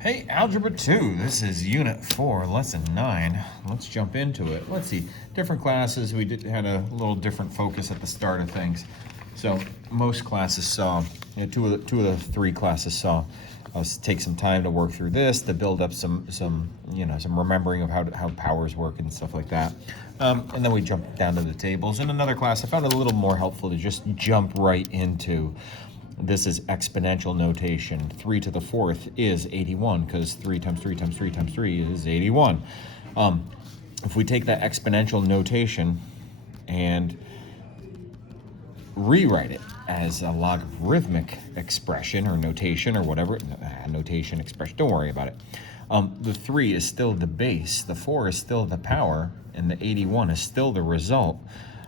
Hey, Algebra 2, this is Unit 4, Lesson 9. Let's jump into it. Let's see, different classes, had a little different focus at the start of things. So most classes saw, two of the three classes saw us take some time to work through this, to build up some remembering of how powers work and stuff like that. And then we jumped down to the tables. In another class, I found it a little more helpful to just jump right into. This is exponential notation. 3 to the fourth is 81 because 3 times 3 times 3 times 3 is 81. If we take that exponential notation and rewrite it as a logarithmic expression or notation or whatever, notation, expression, don't worry about it. The 3 is still the base, the 4 is still the power, and the 81 is still the result.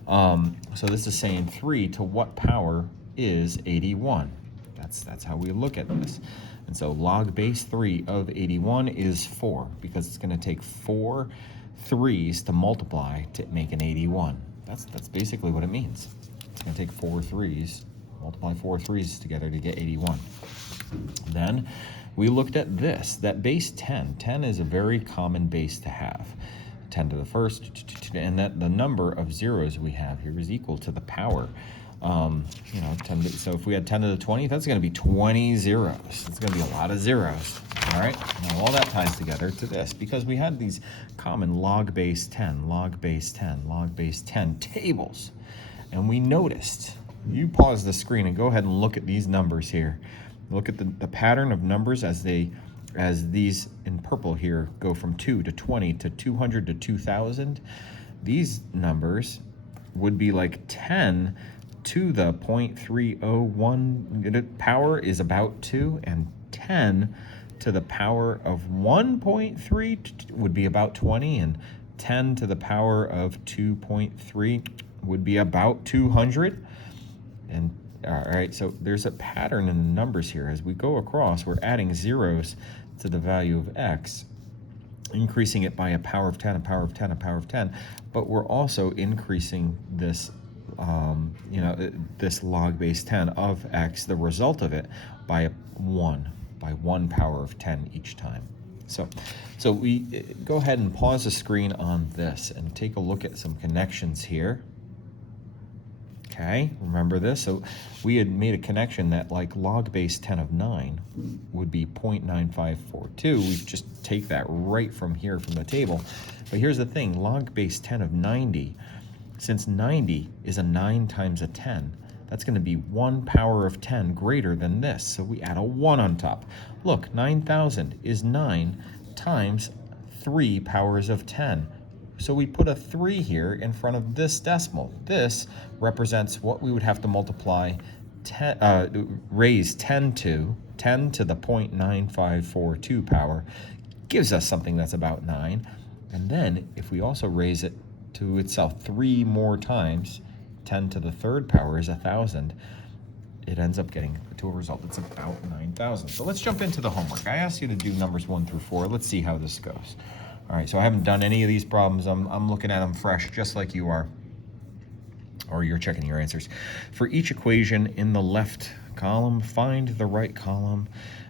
So this is saying 3 to what power is 81. That's how we look at this. And so log base 3 of 81 is 4 because it's going to take 4 3s to multiply to make an 81. That's basically what it means. It's going to take 4 3s, multiply 4 3s together to get 81. Then we looked at this, that base 10. 10 is a very common base to have. 10 to the first, and that the number of zeros we have here is equal to the power. 10 so if we had 10 to the 20th, that's going to be 20 zeros. It's going to be a lot of zeros. All right, now all that ties together to this because we had these common log base 10, log base 10, log base 10 tables. And we noticed, you pause the screen and go ahead and look at these numbers here. Look at the pattern of numbers as these in purple here go from 2 to 20 to 200 to 2000. These numbers would be like 10 to the 0.301 power is about 2, and 10 to the power of 1.3 would be about 20, and 10 to the power of 2.3 would be about 200. And all right, so there's a pattern in the numbers here. As we go across, we're adding zeros to the value of x, increasing it by a power of 10, a power of 10, a power of 10, but we're also increasing this this log base 10 of x, the result of it, by 1 power of 10 each time. So we go ahead and pause the screen on this and take a look at some connections here. Okay, remember this? So we had made a connection that like log base 10 of 9 would be 0.9542. We just take that right from here from the table. But here's the thing, log base 10 of 90, since 90 is a 9 times a 10, that's going to be 1 power of 10 greater than this. So we add a 1 on top. Look, 9,000 is 9 times 3 powers of 10. So we put a 3 here in front of this decimal. This represents what we would have to multiply, raise 10 to the 0.9542 power, gives us something that's about 9. And then if we also raise it to itself 3 more times, 10 to the third power is 1,000. It ends up getting to a result that's about 9,000. So let's jump into the homework. I asked you to do numbers 1 through 4. Let's see how this goes. All right, so I haven't done any of these problems. I'm looking at them fresh, just like you are, or you're checking your answers. For each equation in the left column, find the right column,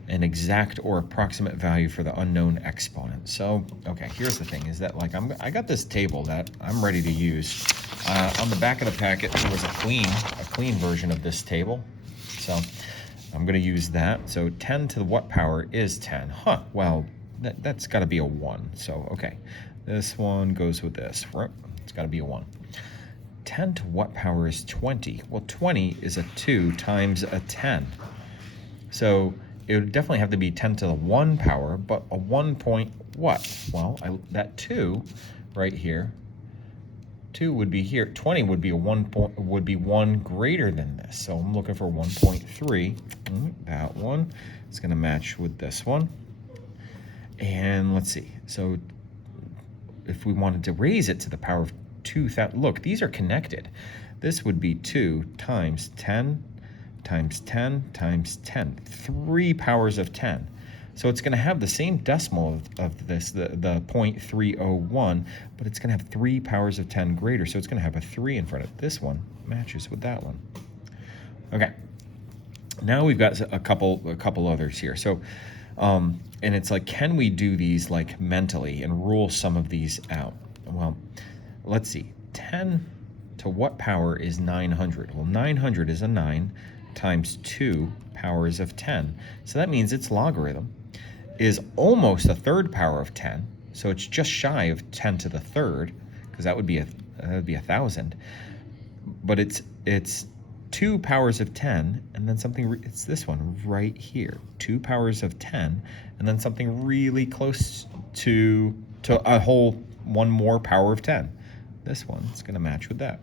an exact or approximate value for the unknown exponent. So, okay, here's the thing, is that like I got this table that I'm ready to use. On the back of the packet, there was a clean version of this table. So I'm gonna use that. So 10 to the what power is 10? Well, that's gotta be a 1. So, okay, this one goes with this, right? It's gotta be a 1. 10 to what power is 20? Well, 20 is a 2 times a 10. So it would definitely have to be 10 to the 1 power, but a 1 point what? Well, that 2 right here, 2 would be here. 20 would be would be 1 greater than this. So I'm looking for 1.3. That one is going to match with this one. And let's see. So if we wanted to raise it to the power of 2,000, look, these are connected. This would be 2 times 10 times 10 times 10, 3 powers of 10. So it's going to have the same decimal of this, the 0.301, but it's going to have 3 powers of 10 greater, so it's going to have a 3 in front of it. This one matches with that one. Okay, now we've got a couple others here. So And it's like, can we do these like mentally and rule some of these out? Well, let's see. 10 to what power is 900? Well, 900 is a 9 times 2 powers of 10. So that means its logarithm is almost a third power of 10. So it's just shy of 10 to the third, because that would be 1,000. But it's 2 powers of 10, and then something, it's this one right here, 2 powers of 10, and then something really close to a whole one more power of 10. This one's going to match with that.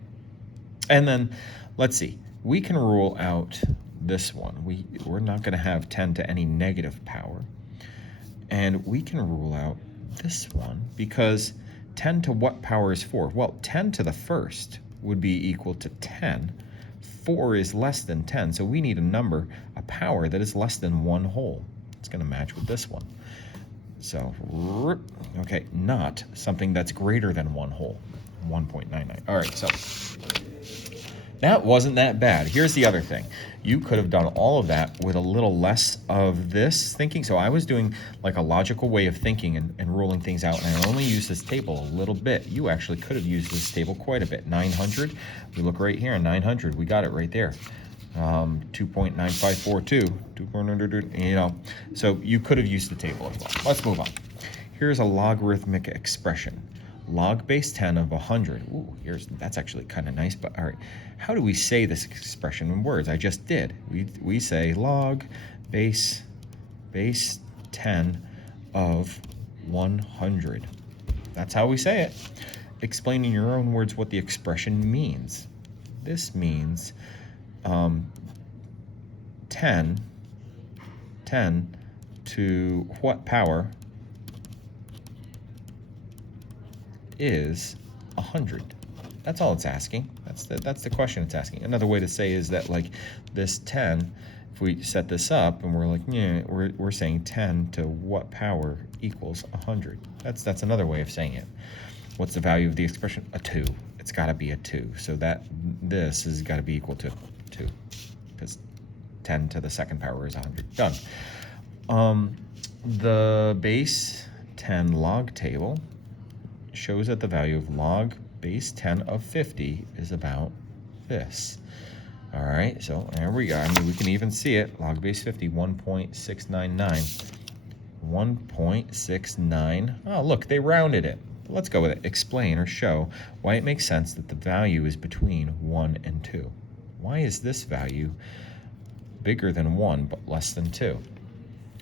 And then, let's see, we can rule out this one. We're not going to have 10 to any negative power. And we can rule out this one, because 10 to what power is 4? Well, 10 to the first would be equal to 10. 4 is less than 10, so we need a number, a power that is less than 1 whole. It's going to match with this one. So, okay, not something that's greater than 1 whole, 1.99. All right, so that wasn't that bad. Here's the other thing. You could have done all of that with a little less of this thinking. So I was doing like a logical way of thinking and ruling things out, and I only used this table a little bit. You actually could have used this table quite a bit. 900, we look right here, 900, we got it right there. 2.9542, you know, so you could have used the table as well. Let's move on. Here's a logarithmic expression. Log base 10 of 100. Ooh, that's actually kind of nice, but all right. How do we say this expression in words? I just did. We say log base 10 of 100. That's how we say it. Explain in your own words what the expression means. This means 10 to what power is 100. That's all it's asking. That's the question it's asking. Another way to say is that, like, this 10, if we set this up and we're like, yeah, we're saying 10 to what power equals 100. That's another way of saying it. What's the value of the expression? A 2. It's got to be a 2. So this has got to be equal to 2, because 10 to the second power is 100. Done. The base 10 log table shows that the value of log base 10 of 50 is about this. All right, so there we go. I mean, we can even see it. Log base 50, 1.699. 1.69. Oh, look, they rounded it. Let's go with it. Explain or show why it makes sense that the value is between 1 and 2. Why is this value bigger than 1 but less than 2?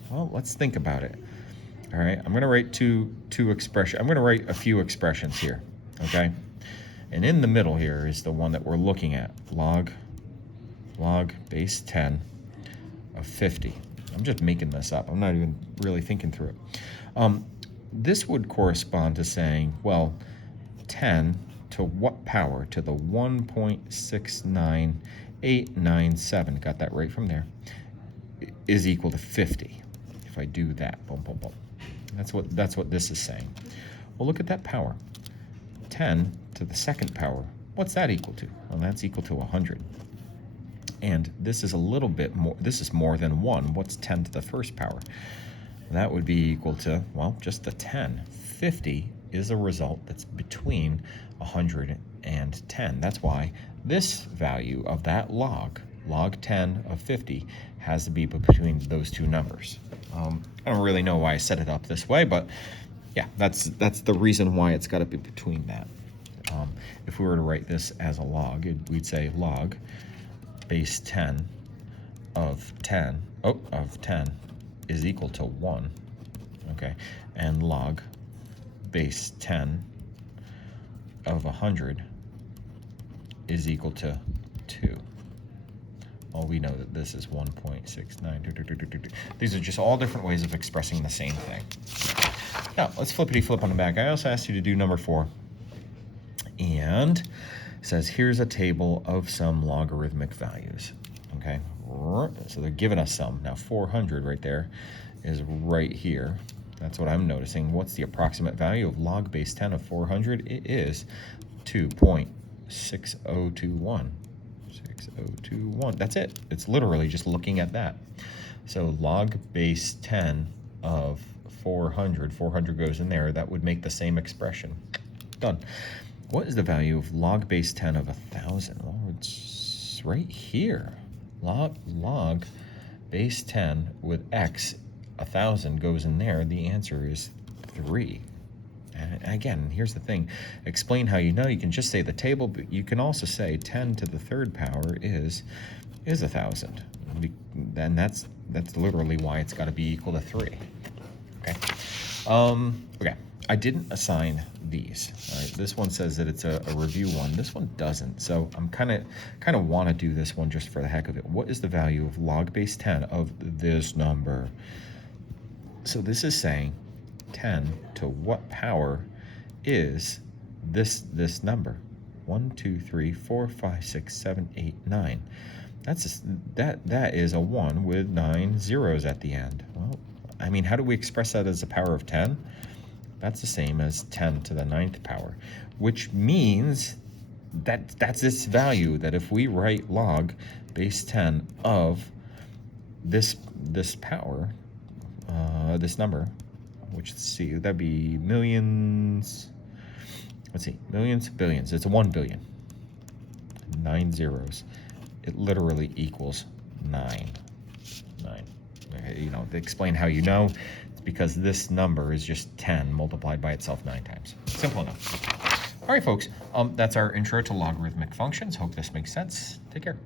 Well, let's think about it. All right, I'm going to write two expressions. I'm going to write a few expressions here, okay? And in the middle here is the one that we're looking at, log base 10 of 50. I'm just making this up. I'm not even really thinking through it. This would correspond to saying, well, 10 to what power? To the 1.69897, got that right from there, is equal to 50. If I do that, boom, boom, boom. That's what this is saying. Well, look at that power. 10 to the second power. What's that equal to? Well, that's equal to 100. And this is a little bit more. This is more than 1. What's 10 to the first power? That would be equal to, well, just a 10. 50 is a result that's between 100 and 10. That's why this value of that log 10 of 50, has to be between those two numbers. I don't really know why I set it up this way, but yeah, that's the reason why it's got to be between that. If we were to write this as a log, we'd say log base 10 of 10 is equal to 1, okay? And log base 10 of 100 is equal to 2. Well, we know that this is 1.69. These are just all different ways of expressing the same thing. Now, let's flippity-flip on the back. I also asked you to do number 4. And it says, here's a table of some logarithmic values. Okay, so they're giving us some. Now, 400 right there is right here. That's what I'm noticing. What's the approximate value of log base 10 of 400? It is 2.6021. 6021. That's it. It's literally just looking at that. So log base 10 of 400. 400 goes in there. That would make the same expression. Done. What is the value of log base 10 of 1,000? Well, it's right here. Log base 10 with x, 1,000 goes in there. The answer is 3. And again, here's the thing. Explain how you know. You can just say the table, but you can also say 10 to the third power is 1,000. And that's literally why it's got to be equal to 3. Okay. Okay. I didn't assign these. All right. This one says that it's a review one. This one doesn't. So I'm kind of want to do this one just for the heck of it. What is the value of log base 10 of this number? So this is saying 10 to what power is this number? 1, 2, 3, 4, 5, 6, 7, 8, 9. That is a 1 with 9 zeros at the end. Well, I mean, how do we express that as a power of 10? That's the same as 10 to the 9th power, which means that's its value, that if we write log base 10 of this power, this number, which, let's see, that'd be millions, let's see, millions, billions, it's 1 billion, 9 zeros. It literally equals 9. You know, to explain how you know, it's because this number is just 10 multiplied by itself 9 times. Simple enough. All right, folks, that's our intro to logarithmic functions. Hope this makes sense. Take care.